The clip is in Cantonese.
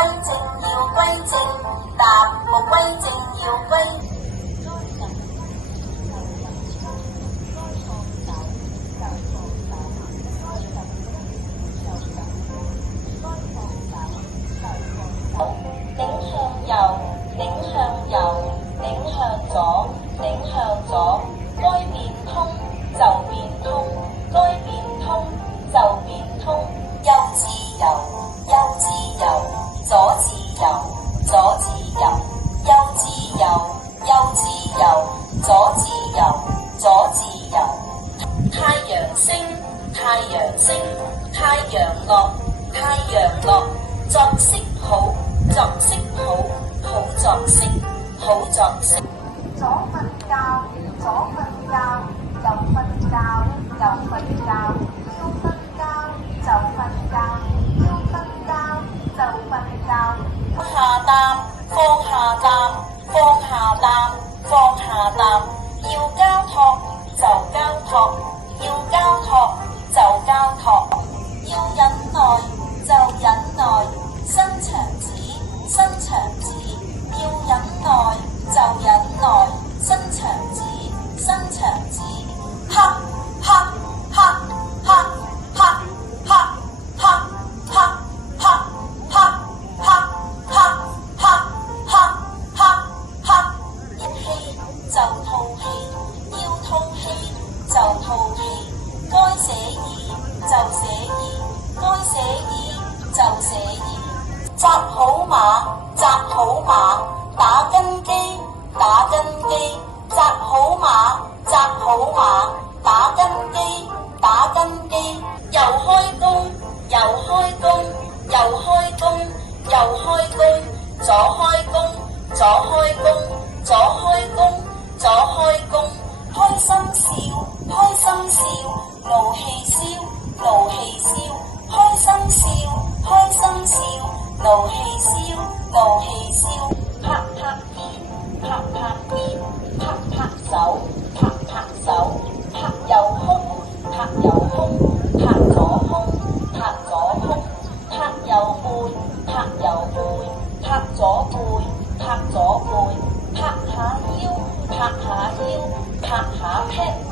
歸正，要歸正，踏步歸正，要歸。頂向右，頂向右，頂向左，頂向左。該變通就變通，該變通就變通。右至右，右至右，左至右，左至右，右至右，右至右，左至右，左至右。太陽升，太陽升，太陽落，太陽落。作息好，作息好，好作息，好作息。左瞓覺，左瞓覺，右瞓覺，右瞓覺，腰瞓覺，就瞓覺，腰瞓覺，就瞓覺。下擔，放下擔，放下擔，放下擔。要交託就交託，要交託就交託。要忍耐就忍耐，伸長指，伸長指。要忍耐就忍耐，伸長指，伸長指。啪啪啪啪啪啪啪啪啪啪啪啪啪啪啪啪。一氣就吐氣，要吐氣就吐氣。該寫意就寫意，該寫意就寫意。紮好馬，紮好馬，打根基，打根基。紮好馬，紮好馬，打根基，打根基。又開弓，又開弓，又開弓，又開弓。左開弓，左開弓，左開弓，左開弓。開心笑，開心笑，怒氣消，怒氣消。開心笑，開心笑，怒氣消，怒氣消。拍拍肩，拍拍肩，拍拍手，拍拍手。拍右胸，拍右胸，拍左胸，拍左胸。拍右背，拍右背，拍左背，拍左背。拍下腰，拍下腰，拍下 pat。